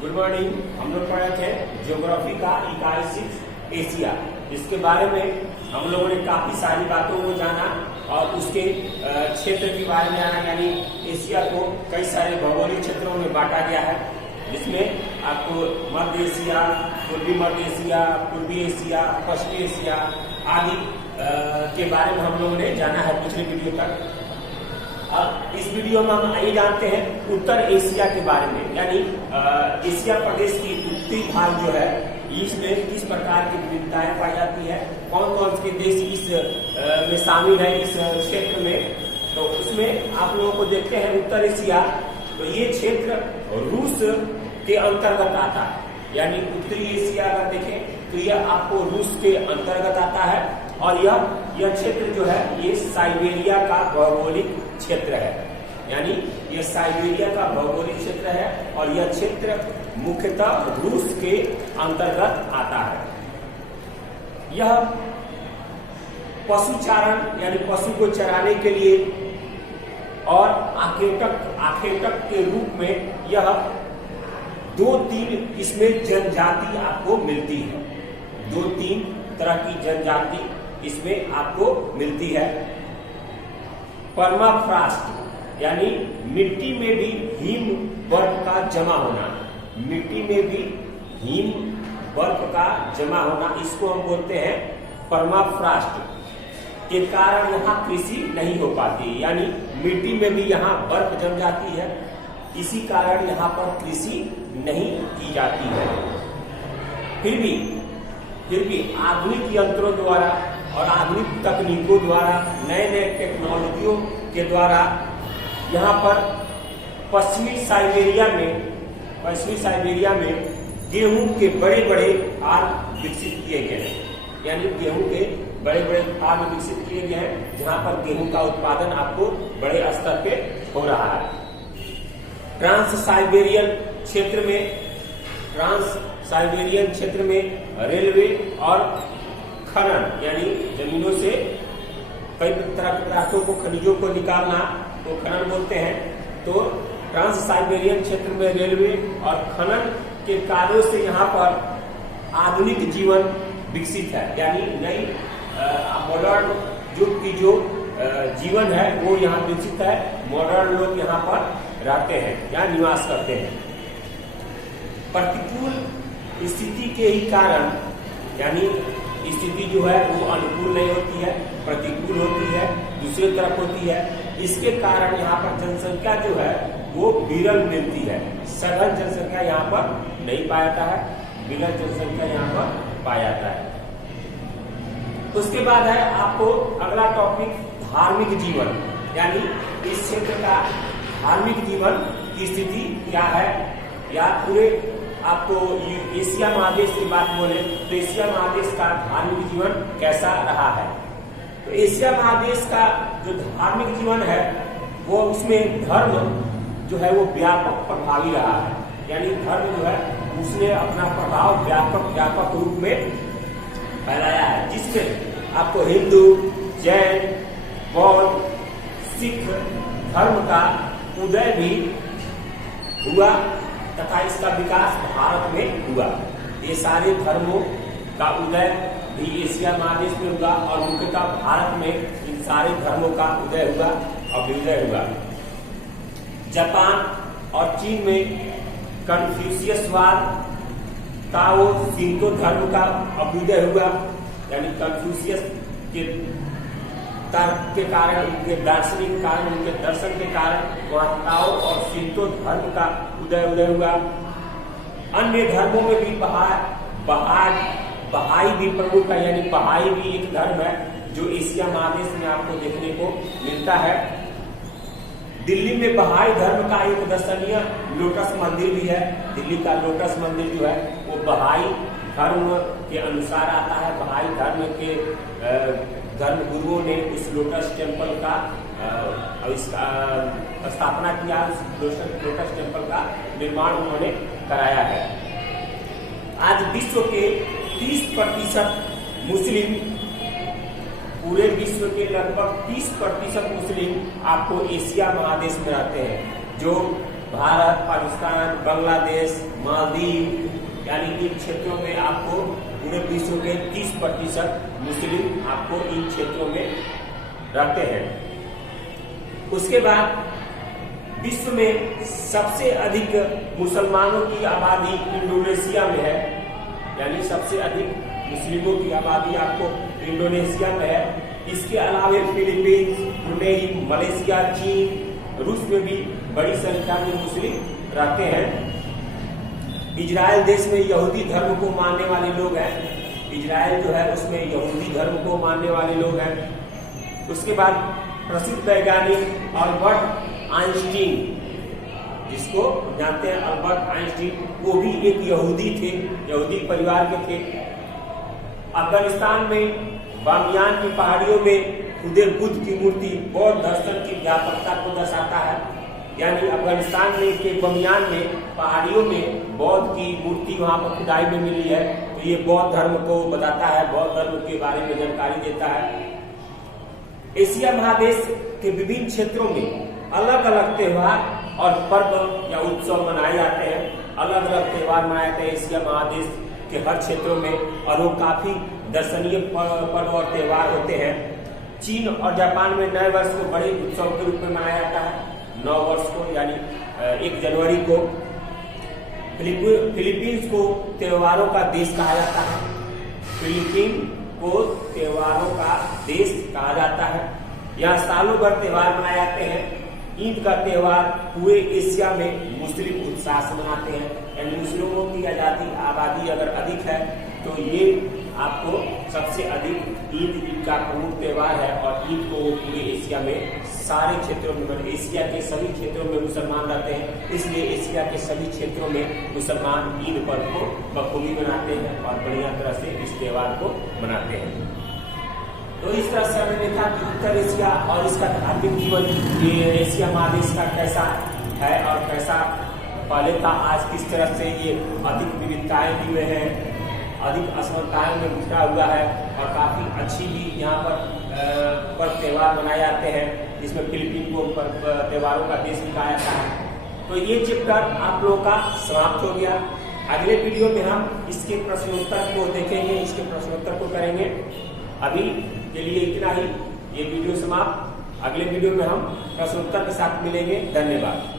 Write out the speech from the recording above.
Good morning. हम लोग पढ़े थे ज्योग्राफी का इकाई 6 एशिया। इसके बारे में हम लोगों ने काफी सारी बातों को जाना और उसके क्षेत्र के बारे में जाना, यानी एशिया को कई सारे भौगोलिक क्षेत्रों में बांटा गया है, जिसमें आपको मध्य एशिया, पूर्वी मध्य एशिया, पूर्वी एशिया, पश्चिमी एशिया आदि के बारे में हम लोगों ने जाना है पिछले वीडियो तक। अब इस वीडियो में हम ये जानते हैं उत्तर एशिया के बारे में, यानी एशिया प्रदेश की उत्तरी भाग जो है इसमें किस प्रकार की विविधताएं पाई जाती है, कौन कौन से देश इस में शामिल है इस क्षेत्र में। तो उसमें आप लोगों को देखते हैं उत्तर एशिया, तो ये क्षेत्र रूस के अंतर्गत आता है, यानी उत्तरी एशिया अगर देखें तो यह आपको रूस के अंतर्गत आता है। और यह क्षेत्र जो है ये साइबेरिया का भौगोलिक क्षेत्र है, यानी यह साइबेरिया का भौगोलिक क्षेत्र है और यह क्षेत्र मुख्यतः रूस के अंतर्गत आता है। यह पशुचारण यानी पशु को चराने के लिए और आखेटक के रूप में यह 2-3 इसमें जनजाति आपको मिलती है। 2-3 तरह की जनजाति इसमें आपको मिलती है। परमाफ्रास्ट यानी मिट्टी में भी हिम बर्फ का जमा होना, मिट्टी में भी हिम बर्फ का जमा होना, इसको हम बोलते हैं परमाफ्रास्ट के कारण यहाँ कृषि नहीं हो पाती, यानी मिट्टी में भी यहाँ बर्फ जम जाती है, इसी कारण यहाँ पर कृषि नहीं की जाती है। फिर भी आधुनिक यंत्रों द्वारा और आधुनिक तकनीकों द्वारा, नए नए टेक्नोलॉजियों के द्वारा यहाँ पर पश्चिमी साइबेरिया में गेहूं के बड़े बड़े फार्म विकसित किए गए हैं, यानी गेहूं के बड़े बड़े फार्म विकसित किए गए हैं, जहां पर गेहूं का उत्पादन आपको बड़े स्तर पे हो रहा है। ट्रांस साइबेरियन क्षेत्र में रेलवे और खनन, यानी जमीनों से कई तरह के पदार्थों को, खनिजों को निकालना तो खनन बोलते हैं। तो ट्रांस साइबेरियन क्षेत्र में रेलवे और खनन के कार्यों से यहाँ पर आधुनिक जीवन विकसित है, यानी नई मॉडर्न युग की जो जीवन है वो यहाँ विकसित है। मॉडर्न लोग यहाँ पर रहते हैं, यहाँ निवास करते हैं। प्रतिकूल स्थिति के ही कारण, यानी स्थिति जो है वो अनुकूल नहीं होती है, प्रतिकूल होती है, दूसरी तरफ होती है। इसके कारण यहाँ पर जनसंख्या जो है वो विरल मिलती है, सघन जनसंख्या यहाँ पर नहीं पाया जाता है, विरल जनसंख्या यहाँ पर पाया जाता है। उसके बाद है आपको अगला टॉपिक धार्मिक जीवन, यानी इस क्षेत्र का धार्मिक जीवन की स्थिति क्या है, या पूरे आपको एशिया महादेश की बात बोले तो एशिया महादेश का धार्मिक जीवन कैसा रहा है। तो एशिया महादेश का जो धार्मिक जीवन है वो उसमें धर्म जो है वो व्यापक प्रभावी रहा है, यानी धर्म जो है उसने अपना प्रभाव व्यापक रूप में फैलाया है, जिसमें आपको हिंदू, जैन, बौद्ध, सिख धर्म का उदय भी हुआ तथा इसका विकास भारत में हुआ। ये सारे धर्मों का उदय भी एशिया महादेश में हुआ और मुख्यतः भारत में इन सारे धर्मों का उदय हुआ और विजय हुआ। जापान और चीन में कन्फ्यूशियसवाद, ताओ, शिंतो धर्म का अभ्युदय हुआ, यानी कन्फ्यूशियस के तर्क के कारण, उनके दार्शनिक कारण, उनके दर्शन के कारण वहां ताओ और शिंतो धर्म का उदय हुआ। अन्य धर्मों में भी बहाई भी प्रमुख है, यानी बहाई भी एक धर्म है जो एशिया महादेश में आपको देखने को मिलता है। दिल्ली में बहाई धर्म का एक दर्शनीय लोटस मंदिर भी है। दिल्ली का लोटस मंदिर जो है वो बहाई धर्म के अनुसार आता है। बहाई धर्म के धर्म गुरुओं ने उस लोटस टेम्पल का स्थापना किया, लोटस टेम्पल का निर्माण उन्होंने कराया है। आज विश्व के 30% मुस्लिम, पूरे विश्व के लगभग 30% मुस्लिम आपको एशिया महादेश में रहते हैं, जो भारत, पाकिस्तान, बांग्लादेश, मालदीव यानी इन क्षेत्रों में आपको पूरे विश्व के 30% मुस्लिम आपको इन क्षेत्रों में रहते हैं। उसके बाद विश्व में सबसे अधिक मुसलमानों की आबादी इंडोनेशिया में है, यानी सबसे अधिक मुस्लिमों की आबादी आपको इंडोनेशिया में है। इसके अलावा फिलीपींस, ब्रुनेई, मलेशिया, चीन, रूस में भी बड़ी संख्या में मुस्लिम रहते हैं। इजराइल देश में यहूदी धर्म को मानने वाले लोग हैं। इजराइल जो है उसमें यहूदी धर्म को मानने वाले लोग हैं। उसके बाद प्रसिद्ध वैज्ञानिक अल्बर्ट आइंस्टीन, जिसको जानते हैं अल्बर्ट आइंस्टीन, वो भी एक यहूदी थे, यहूदी परिवार के थे। अफगानिस्तान में बामियान की पहाड़ियों में खुदे बुद्ध की मूर्ति बौद्ध दर्शन की व्यापकता को दर्शाता है। यानी अफगानिस्तान में के बामियान में पहाड़ियों में बौद्ध की मूर्ति वहां पर खुदाई में मिली है, तो ये बौद्ध धर्म को बताता है, बौद्ध धर्म के बारे में जानकारी देता है। एशिया महादेश के विभिन्न क्षेत्रों में अलग अलग त्योहार और पर्व या उत्सव मनाए जाते हैं। अलग अलग त्योहार मनाए जाते हैं एशिया महादेश के हर क्षेत्रों में, और वो काफी दर्शनीय पर्व और त्योहार होते हैं। चीन और जापान में नए वर्ष को बड़े उत्सव के रूप में मनाया जाता है, नव वर्ष को, यानी 1 जनवरी को। फिलीपींस को त्योहारों का देश कहा जाता है। फिलीपीन को त्योहारों का देश कहा जाता है। यहाँ सालों भर त्योहार मनाए जाते हैं। ईद का त्योहार पूरे एशिया में मुस्लिम उत्साह से मनाते हैं। यानी मुस्लिमों की आबादी अगर अधिक है तो ये आपको सबसे अधिक ईद का प्रमुख त्योहार है, और ईद को पूरे एशिया में सारे क्षेत्रों में, एशिया के सभी क्षेत्रों में मुसलमान रहते हैं, इसलिए एशिया के सभी क्षेत्रों में मुसलमान ईद पर्व को बखूबी मनाते हैं और बढ़िया तरह से इस त्योहार को मनाते हैं। तो इस तरह से हमने देखा कि उत्तर एशिया और इसका धार्मिक जीवन, ये एशिया महादेश का कैसा है और कैसा पहले था, आज किस तरह से ये अधिक विविधताएं भी हुए हैं, अधिक असमानताएं में बिखरा हुआ है, और काफी अच्छी भी यहाँ पर पर्व त्योहार मनाए जाते हैं, जिसमें फिलीपीन को त्योहारों का देश भी कहा जाता है। तो ये चैप्टर आप लोगों का समाप्त हो गया। अगले वीडियो में हम इसके प्रश्नोत्तर को देखेंगे, इसके प्रश्नोत्तर को करेंगे। अभी के लिए इतना ही, ये वीडियो समाप्त। अगले वीडियो में हम प्रश्नोत्तर के साथ मिलेंगे। धन्यवाद।